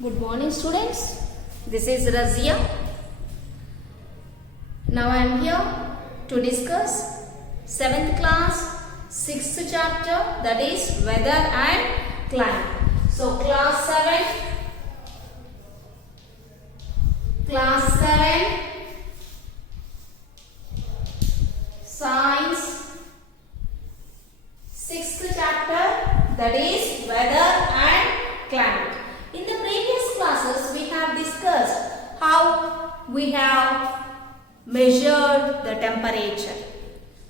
Good morning students. This is Razia. Now I am here to discuss 7th class 6th chapter, that is weather and climate. So class 7 science 6th chapter, that is weather and climate. In the previous classes we have discussed how we have measured the temperature.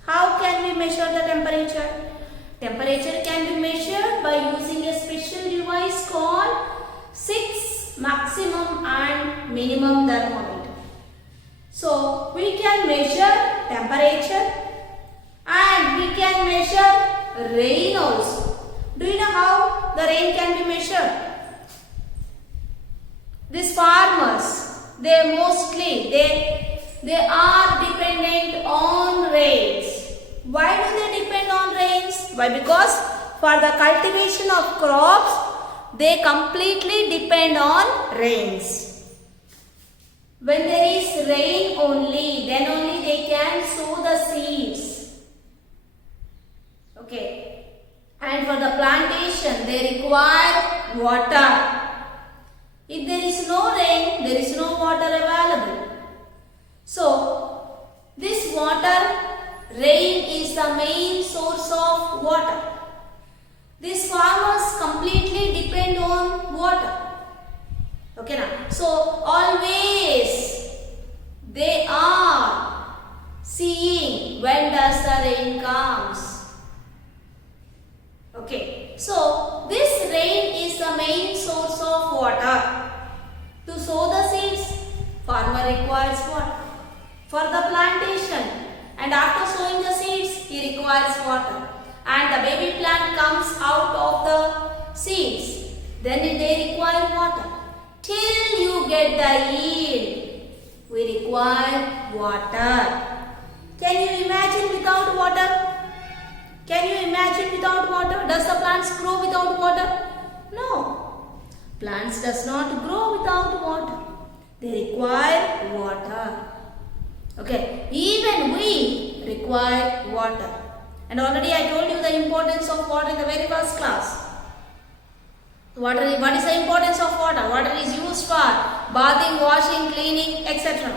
How can we measure the temperature? Temperature can be measured by using a special device called 6 maximum and minimum thermometer. So we can measure temperature and we can measure rain also. Do you know how the rain can be measured? These farmers, they are dependent on rains. Why do they depend on rains? Why? Because for the cultivation of crops, they completely depend on rains. When there is rain only, then only they can sow the seeds. Okay. And for the plantation, they require water. If there is no rain, there is no water available. So, this water, rain is the main source of water. These farmers completely depend on water. Okay now. So, always they are seeing when does the rain comes. Okay. So, this rain is the main source of water. To sow the seeds, farmer requires water. For the plantation, and after sowing the seeds, he requires water. And the baby plant comes out of the seeds, then they require water. Till you get the yield, we require water. Can you imagine without water? Can you imagine without water? Does the plants grow without water? No. Plants does not grow without water. They require water. Okay. Even we require water. And already I told you the importance of water in the very first class. What is the importance of water? Water is used for bathing, washing, cleaning, etc.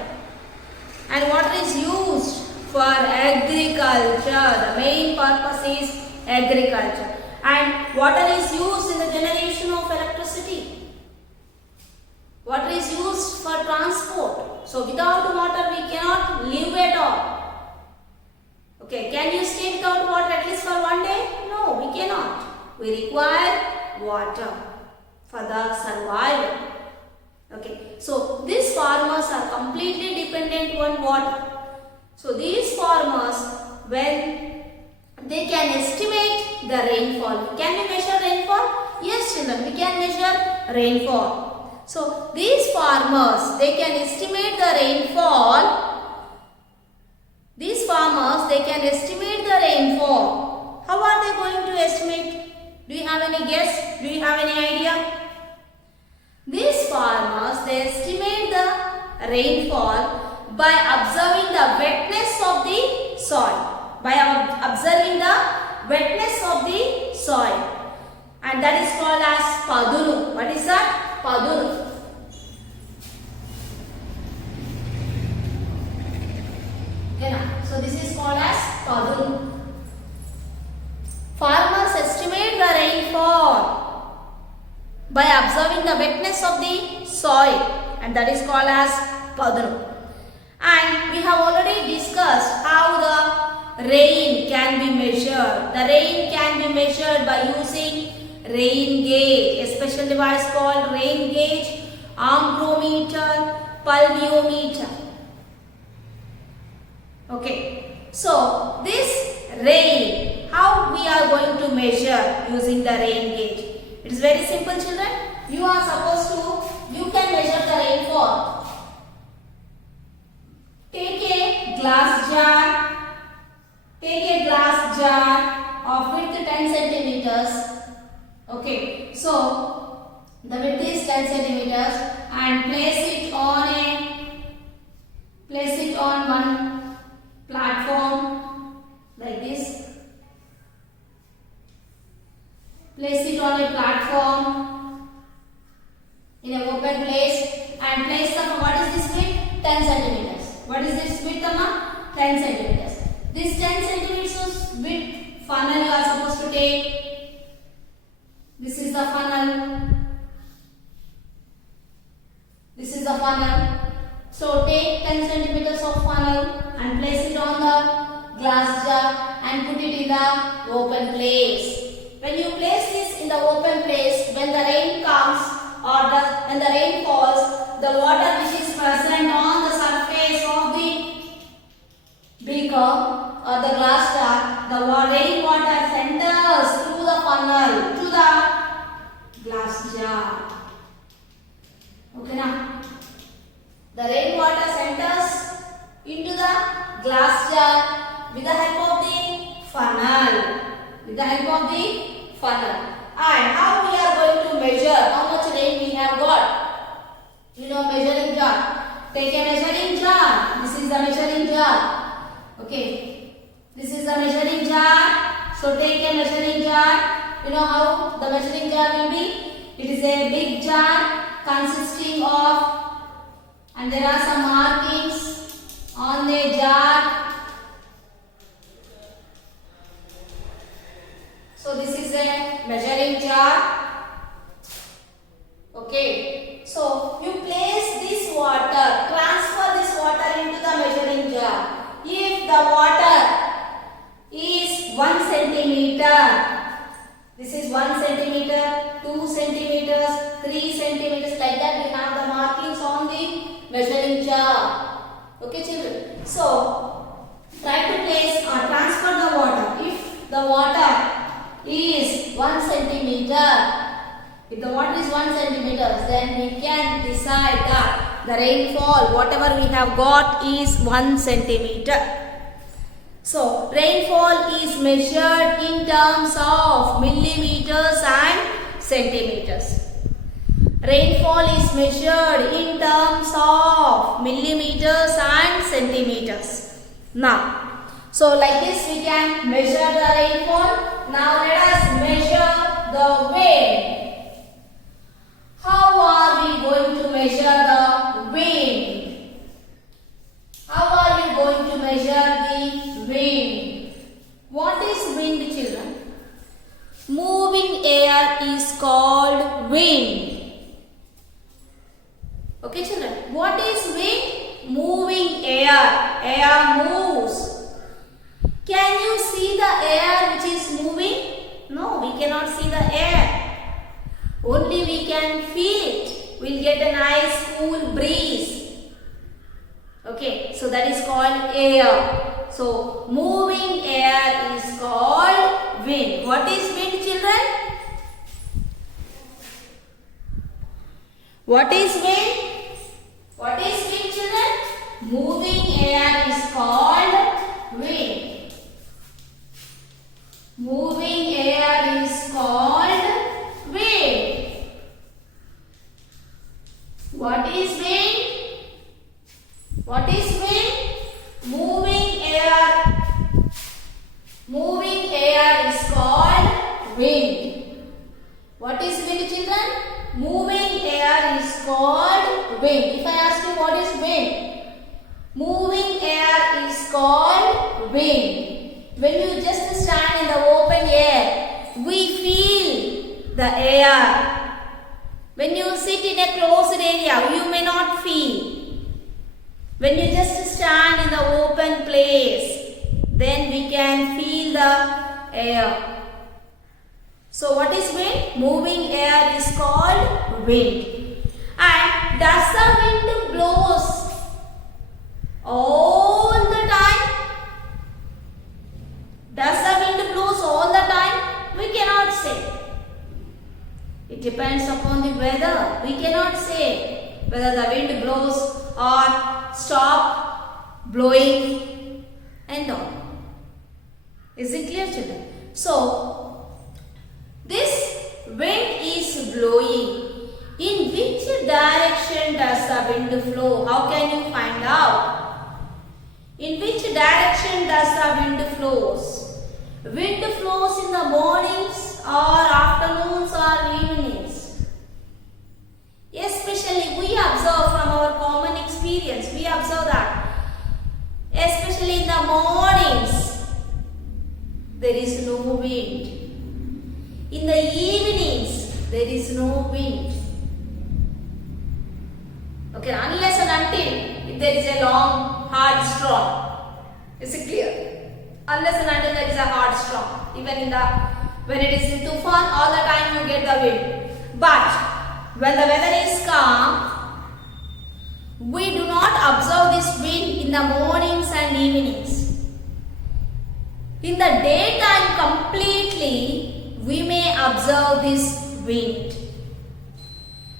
And water is used for agriculture. The main purpose is agriculture. And water is used in the generation of electricity. Water is used for transport. So without water we cannot live at all. Okay, can you stay without water at least for one day? No, we cannot. We require water for the survival. Okay, so these farmers are completely dependent on water. So these farmers, when they can estimate the rainfall. Can we measure rainfall? Yes children, we can measure rainfall. So these farmers, they can estimate the rainfall. These farmers, they can estimate the rainfall. How are they going to estimate? Do you have any guess? Do you have any idea? These farmers, they estimate the rainfall by observing the wetness of the soil. By observing the wetness of the soil. And that is called as padunu. What is that? Padunu. Okay, now. So this is called as padunu. Farmers estimate the rainfall by observing the wetness of the soil, and that is called as padunu. And we have already discussed how the rain can be measured. The rain can be measured by using rain gauge, a special device called rain gauge, ambrometer, pulveometer. Okay, so this rain, how we are going to measure using the rain gauge? It is very simple children. You can measure the rainfall. Take a glass jar of width 10 centimeters. Okay, so The width is 10 centimeters and place it on one platform like this. Place it on a platform in an open place and place the, what is this width? 10 centimeters. What is this width, Amma? 10 centimeters. This 10 centimeters width funnel you are supposed to take. This is the funnel. This is the funnel. So take 10 centimeters of funnel and place it on the glass jar and put it in the open place. When you place this in the open place, when the rain comes or when the rain falls, the water which is present on the surface of the beaker or the glass jar, the rainwater enters through the funnel to the glass jar. Okay now? The rainwater enters into the glass jar with the help of the funnel. With the help of the funnel. And how we are going to measure how much rain we have got? You know, measuring jar. Take a measuring jar. This is the measuring jar. Okay. This is the measuring jar. So take a measuring jar. You know how the measuring jar will be? It is a big jar consisting of, and there are some markings on the jar. So this is a measuring jar. Okay. So you place this water, transfer this water into the measuring jar. If the water is 1 centimeter, this is 1 centimeter, 2 centimeters, 3 centimeters, like that we have the markings on the measuring jar. Okay children. So try to place or transfer the water. If the water is 1 centimeter, if the water is 1 centimeter, then we can decide that the rainfall, whatever we have got, is 1 centimeter. So, rainfall is measured in terms of millimeters and centimeters. Rainfall is measured in terms of millimeters and centimeters. Now, so like this we can measure the rainfall. Now let us measure the wind. How are we going to measure the wind? How are you going to measure the wind? What is wind, children? Moving air is called wind. Okay children, what is wind? Moving air. Air moves. Can you see the air which is moving? No, we cannot see the air. Only we can feel it. We'll get a nice cool breeze. Okay, so that is called air. So, moving air is called wind. What is wind, children? What is wind? What is wind, children? Moving air is called wind. Moving air is called wind. What is wind? What is wind? Moving air. Moving air is called wind. What is wind, children? Moving air is called wind. If I ask you what is wind? Moving air is called wind. When you just stand in the open air, we feel the air. When you sit in a closed area, you may not feel. When you just stand in the open place, then we can feel the air. So what is wind? Moving air is called wind. And does the wind blows all the time? Does the wind blows all the time? We cannot say. It depends upon the weather. We cannot say whether the wind blows or stop blowing and all. Is it clear, children? So, this wind is blowing. direction does the wind flow? How can you find out? In which direction does the wind flows? Wind flows in the mornings or afternoons or evenings. Especially we observe from our common experience, we observe that. Especially in the mornings, there is no wind. In the evenings, there is no wind. Okay, unless and until if there is a long, hard storm. Is it clear? Unless and until there is a hard storm. Even in the when it is in tufan, all the time you get the wind. But when the weather is calm, we do not observe this wind in the mornings and evenings. In the daytime completely, we may observe this wind.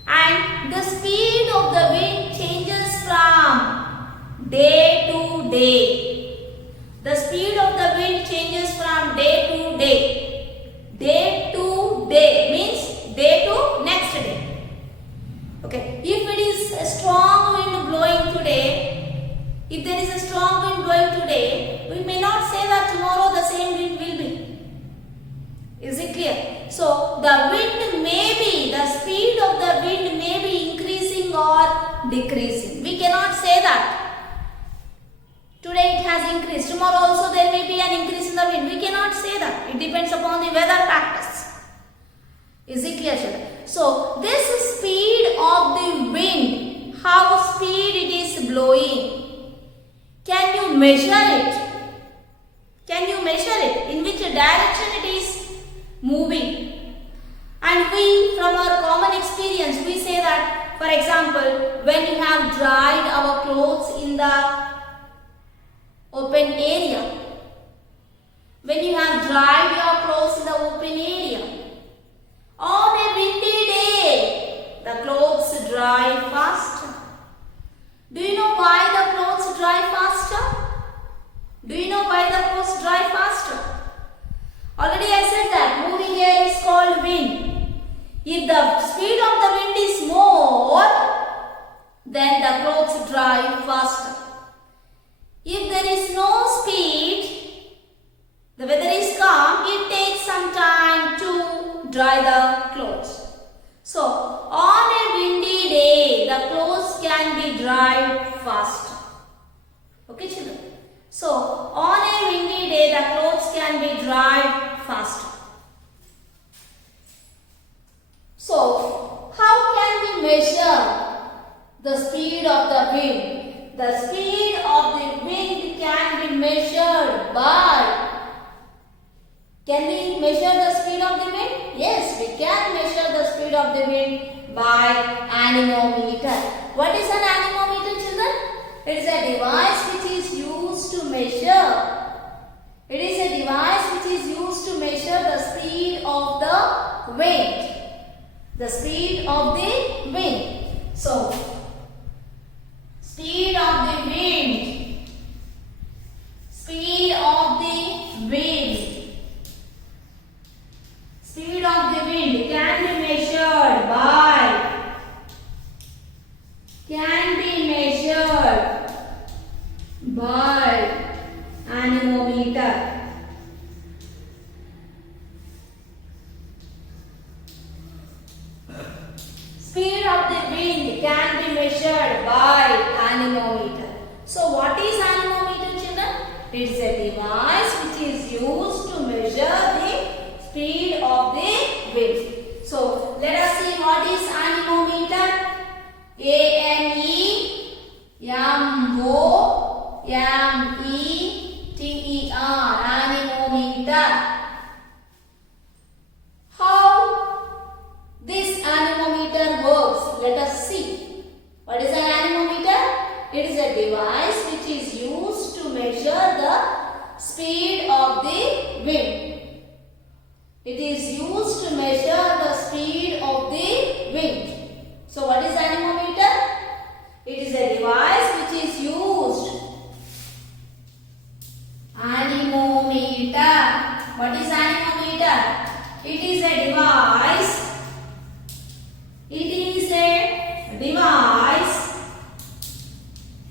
And the speed of the wind changes from day to day. The speed of the wind changes from day to day. Day to day means day to next day. Okay. If it is a strong wind blowing today, if there is a strong wind blowing today, we may not say that tomorrow the same wind will be. Is it clear? So, the wind may be, the speed of the wind may be increasing or decreasing. We cannot say that. Today it has increased. Tomorrow also there may be an increase in the wind. We cannot say that. It depends upon the weather factors. Is it clear, children? So, this speed of the wind, how speed it is blowing, can you measure it? Can you measure it? In which direction it is moving? And we, from our common experience, we say that, for example, when you have dried our clothes in the open area, when you have dried your clothes in the open area, on a windy day, the clothes dry faster. Do you know why the clothes dry faster? Do you know why the clothes dry faster? Already I said that moving air is called wind. If the speed of the wind is more, then the clothes dry faster. If there is no speed, the weather is calm, it takes some time to dry the clothes. So, on a windy day, the clothes can be dried faster. Okay, children? So, on a windy day, the clothes can be dried faster. So, how can we measure the speed of the wind? The speed of the wind can be measured by. Can we measure the speed of the wind? Yes, we can measure the speed of the wind by anemometer. What is an anemometer, children? It is a device which is used to measure. It is a device which is used to measure the speed of the wind. The speed of the wind. So, speed of the wind. Speed of the wind. Speed of the wind can be measured by anemometer. Speed of the wind can be measured by anemometer. So what is anemometer, children? It is a device which is used to measure the speed of the wind. So let us see what is anemometer. A-N-E-M-O-M-E-T-E-R, anemometer. How this anemometer works? Let us see. What is an anemometer? It is a device which is used to measure the speed of the wind. It is used to measure the speed of the wind. So what is anemometer? It is a device which is used. Anemometer. What is anemometer? It is a device. It is a device.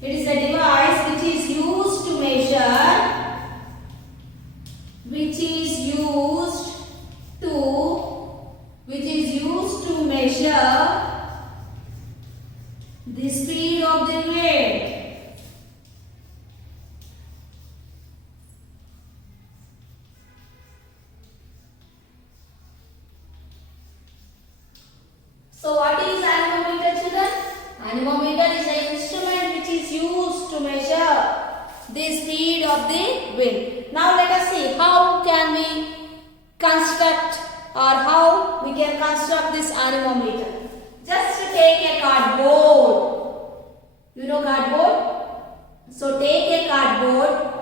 It is a device which is used to measure, which is used to measure the speed of the wind. So what is anemometer, children? Anemometer is an instrument which is used to measure the speed of the wind. Now let us see how can we construct or how we can construct this anemometer. Just take a cardboard. You know cardboard? So take a cardboard,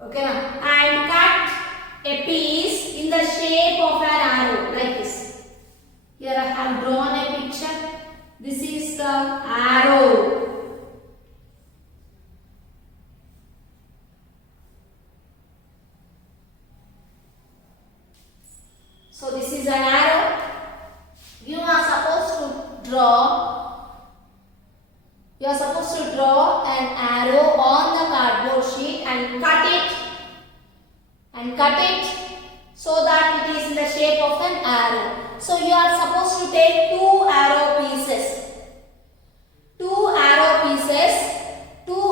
okay, and cut a piece in the shape of an arrow like this. Here I have drawn a picture. This is the arrow. So this is an arrow. You are supposed to draw an arrow on the cardboard sheet and cut it so that it is in the shape of an arrow. So you are supposed to take two arrow pieces. Two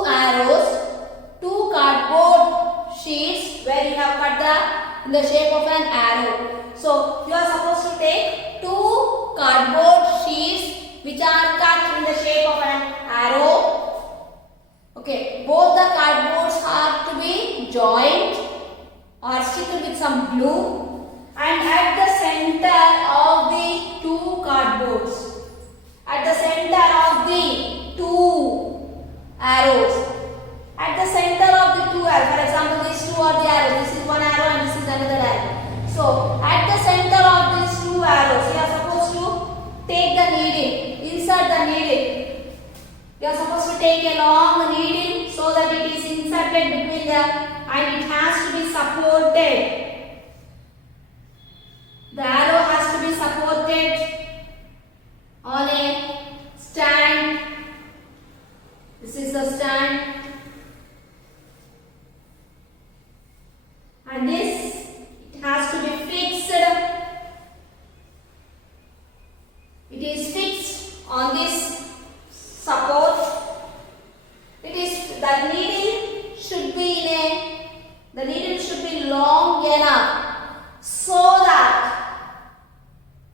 arrows, two cardboard sheets where you have cut in the shape of an arrow. So you are supposed to take two cardboard sheets which are cut in the shape of an arrow. Okay, both the cardboards have to be joined or stick with some glue. And at the center of the two cardboards, at the center of the two arrows, for example, these two are the arrows. This is one arrow and this is another arrow. So at the center of these two arrows, you are supposed to take the needle, insert the needle. You are supposed to take a long needle so that it is inserted between them and it has to be supported. The arrow has to be supported on a stand. This is the stand. And this, it has to be fixed. It is fixed on this support.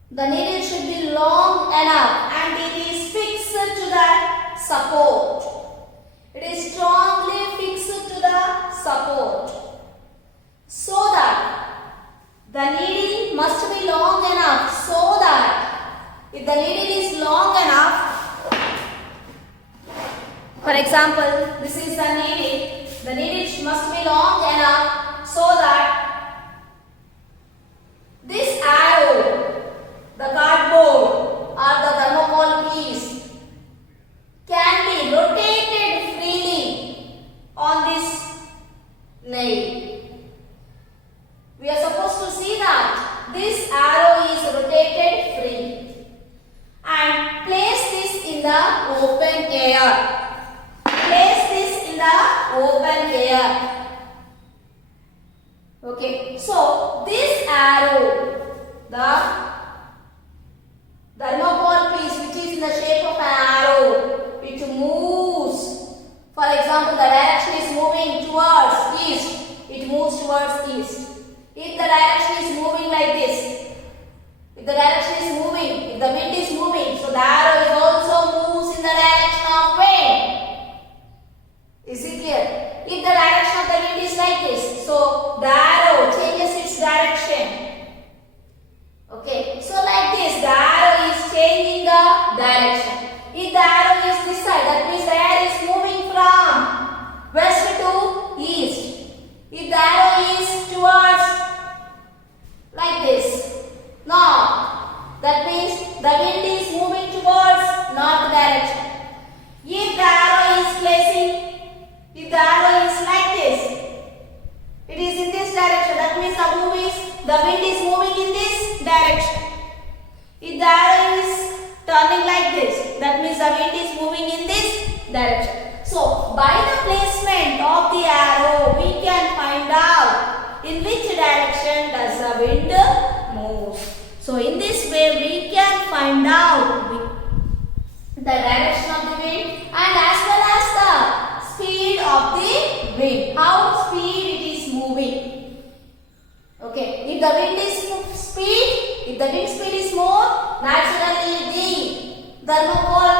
The needle should be long enough and it is fixed to the support. It is strongly fixed to the support. So that the needle must be long enough so that if the needle is long enough, for example, this is the needle must be long enough so that this arrow, the cardboard or the thermocol piece can be rotated freely on this nail. We are supposed to see that this arrow is rotated free and place this in the open air. Okay, so this arrow, the thermocol piece which is in the shape of an arrow, it moves. For example, the direction is moving towards east, it moves towards east. If the direction is moving like this, if the wind is moving, so the arrow also moves in the direction of wind. Is it clear? If the direction of the wind is like this, so the arrow changes its direction. Okay, so like this, the arrow is changing the direction. If the arrow is this side, that means the air is moving from west to east. If the arrow is towards like this, north, that means the wind is moving towards north direction. If the arrow is like this, it is in this direction, that means the wind is moving in this direction. If the arrow is turning like this, that means direction. So by the placement of the arrow, we can find out in which direction does the wind move. So in this way we can find out the direction of the wind and as well as the speed of the wind, how speed it is moving. Okay, if the wind speed is more, naturally the thermocol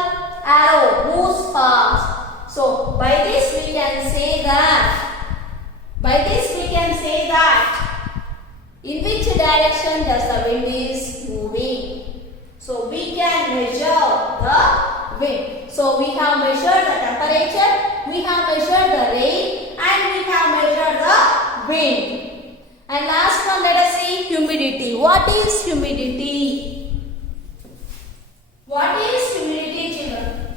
arrow moves fast. So by this we can say that in which direction does the wind is moving. So we can measure the wind. So we have measured the temperature, we have measured the rain, and we have measured the wind. And last one, let us see humidity. What is humidity? What is humidity, children?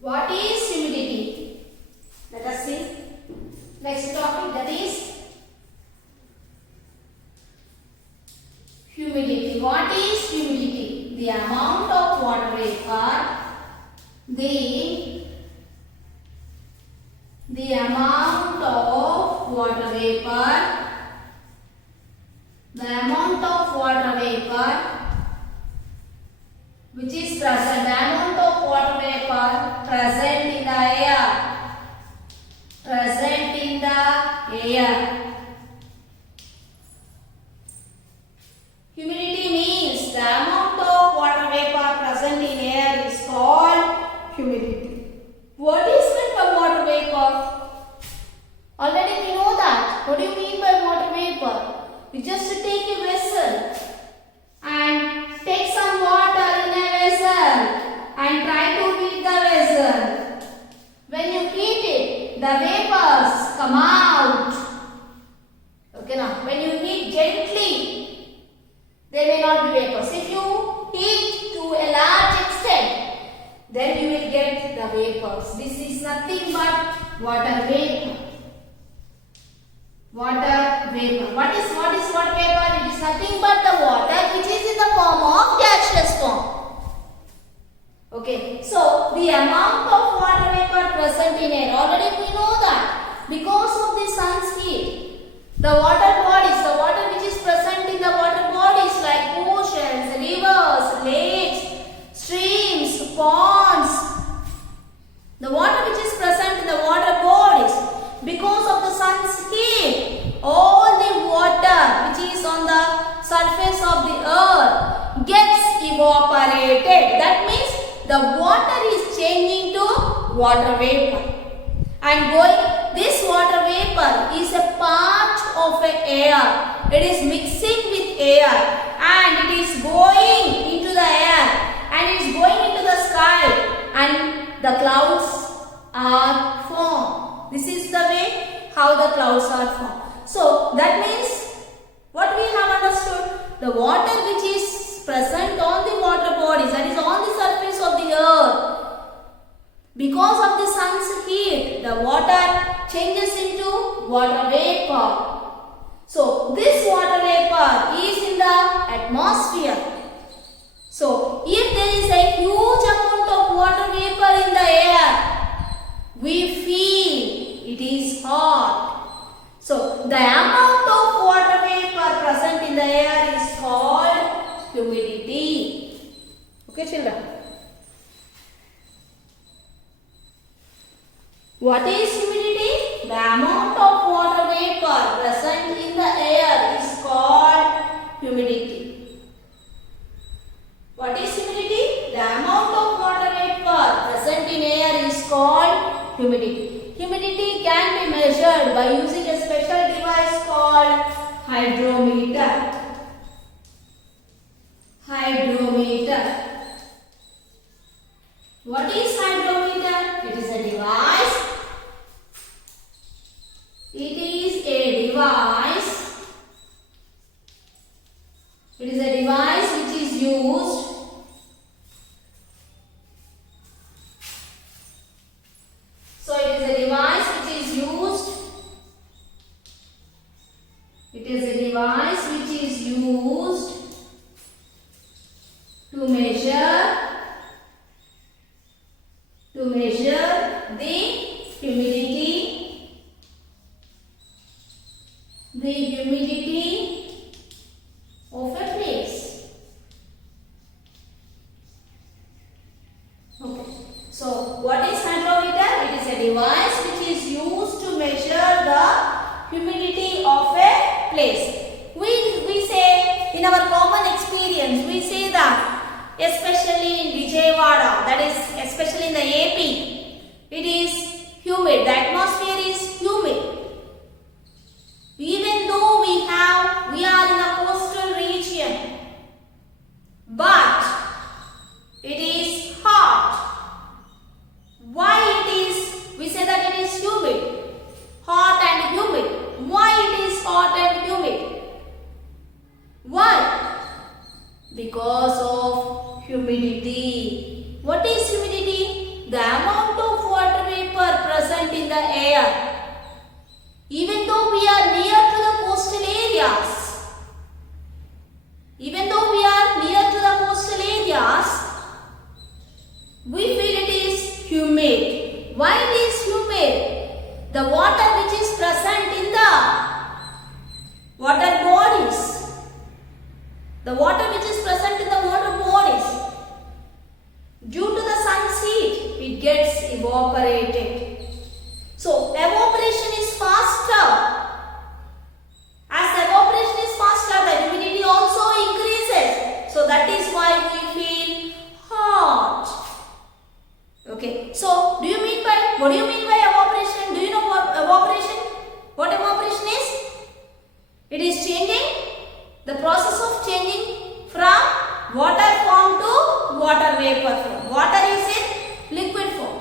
What is humidity? Let us see. Next topic, that is humidity. What is humidity? The amount of water vapor, the amount of water vapor, which is present, the amount of water vapor present in the air, Humidity means the amount of water vapor present in air is called humidity. What is meant by water vapor? Already we know that. What do you mean by water vapor? You just take a vessel and take some water in a vessel and try to heat the vessel. When you heat it, the vapors come out. Okay, now when you heat gently, there may not be vapors. If you heat to a large extent, then you will get the vapors. This is nothing but water vapor. Water vapor. What is water vapor? It is nothing but the water which is in the form of gaseous form. Okay, so the amount of water vapor present in air, already we know that because of the sun's heat, the water which is present in the water bodies like oceans, rivers, lakes, streams, ponds, the water which is present in the water bodies, because of the sun's heat, all the water which is on the surface of the earth gets evaporated. That means the water is changing to water vapor. And this water vapor is a part of air. It is mixing with air and it is going into the air and it is going into the sky and the clouds are formed. This is the way how the clouds are formed. So that means what we have understood, the water which is present on the water bodies, that is on the surface of the earth, because of the sun's heat, the water changes into water vapor. So this water vapor is in the atmosphere. So if there is a huge amount of water vapor in the air, we feel it is hot. So the amount of water vapor present in the air is called humidity. Okay, children. What is humidity? The amount of water vapor present in the air is called humidity. What is humidity? The amount of water vapor present in air is called humidity. Humidity can be measured by using a special device called hydrometer. Hydrometer. What is hydrometer? It is a device. It is a device. It is a device which is used the humidity of a place. Okay. So what is hydrometer? It is a device which is used to measure the humidity of a place. We say in our common experience, we say that especially in Vijayawada, that is especially in the AP, it is humid. The atmosphere is humid. Even though we are in a coastal region, but it is hot. Why it is? We say that it is humid, hot and humid. Why it is hot and humid? Why? Because of humidity. What is humidity? The amount of water vapor present in the air. Even though we are near to the coastal areas, we feel it is humid. Why it is humid? The water which is present in the water bodies, due to the sun's heat, it gets evaporated. So evaporation is faster. As the evaporation is faster, the humidity also increases. So that is why we feel hot. Okay. So what do you mean by evaporation? Do you know what evaporation? What evaporation is? It is changing, the process of changing from water form to water vapor form. Water is in liquid form.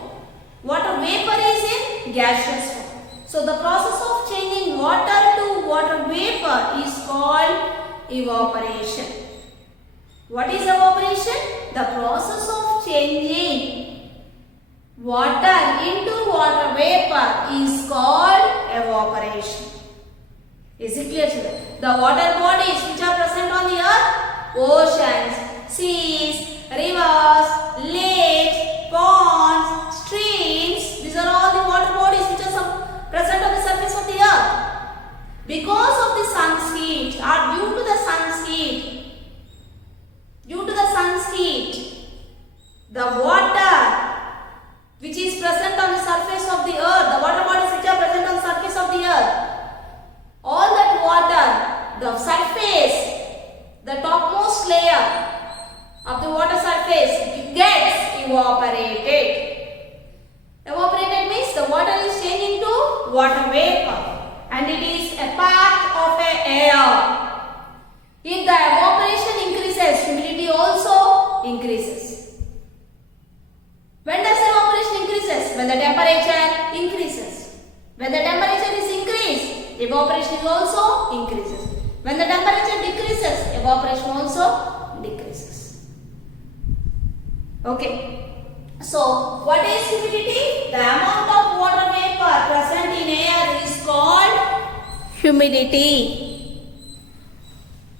Water vapor is in gaseous form. So the process of changing water to water vapor is called evaporation. What is evaporation? The process of changing water into water vapor is called evaporation. Is it clear, children? The water bodies which are present on the earth, oceans, seas, rivers, lakes, ponds, streams, these are all the water bodies which are present on the surface of the earth. Because of the sun's heat or due to the sun's heat, the water which is present on the surface of the earth, the water bodies which are present on the surface of the earth, all that water, the surface, the topmost layer of the water surface gets evaporated. Evaporated means the water is changing to water vapor and it is a part of air. If the evaporation increases, humidity also increases. When does evaporation increases? When the temperature increases. When the temperature is increased, evaporation is also increases. When the temperature decreases, evaporation also decreases. Okay. So, what is humidity? The amount of water vapor present in air is called humidity.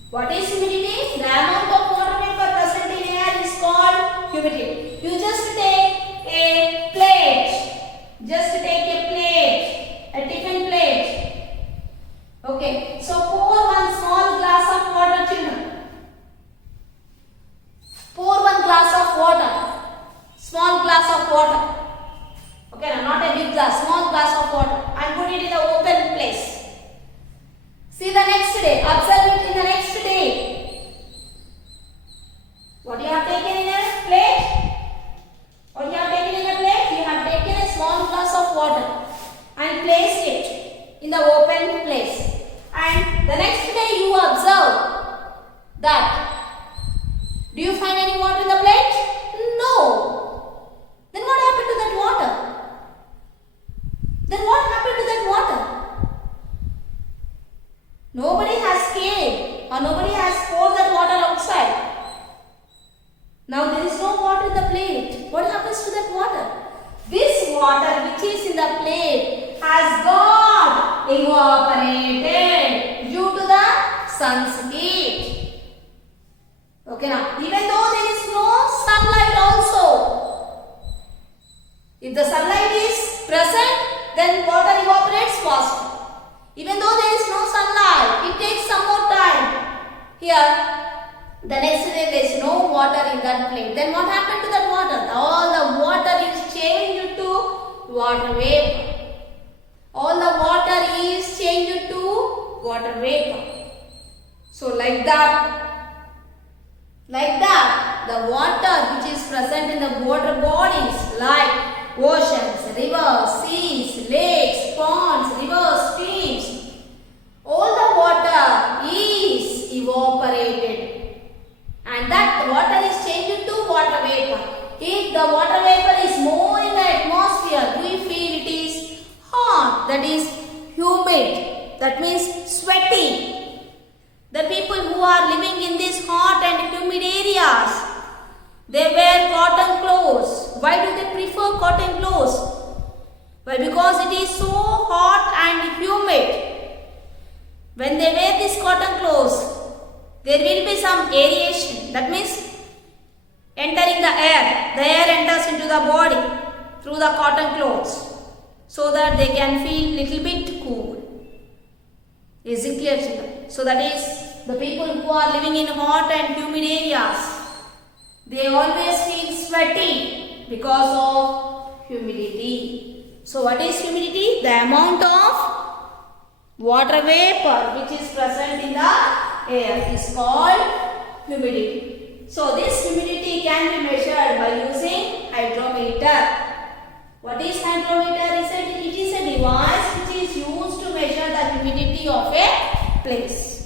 What is humidity? The amount of water vapor present in air is called humidity. You just take a plate. A tiffin plate. Okay. So, pour one small glass of water, children. Pour one glass of water. Small glass of water. Okay, not a big glass, small glass of water. And put it in the open place. See the next day. Observe it in the next day. What you have taken in a plate? What you have taken in a plate? You have taken a small glass of water and placed it in the open place. And the next day you observe that. Do you find any water in the plate? No. Then what happened to that water? Nobody has came or nobody has poured that water outside. Now there is no water in the plate. What happens to that water? This water which is in the plate has got evaporated due to the sun's heat. Okay, now even though there is no sunlight also, if the sunlight is present, then water evaporates faster. Even though there is no sunlight, it takes some more time. Here, the next day there is no water in that plate. Then what happened to that water? All the water is changed to water vapor. All the water is changed to water vapor. So like that, the water which is present in the water bodies like oceans, rivers, seas, lakes, ponds, rivers, streams, all the water is evaporated, and that water is changed to water vapor. If the water vapor is more in the atmosphere, we feel it is hot, that is humid, that means sweaty. The people who are living in these hot and humid areas, they wear cotton clothes. Why do they prefer cotton clothes? Well, because it is so hot and humid. When they wear these cotton clothes, there will be some aeration. That means entering the air. The air enters into the body through the cotton clothes, so that they can feel little bit cool. Is it clear, children? So that is, the people who are living in hot and humid areas, they always feel sweaty because of humidity. So what is humidity? The amount of water vapor which is present in the air is called humidity. So this humidity can be measured by using hydrometer. What is hydrometer? It is a device which is used to measure the humidity of a place.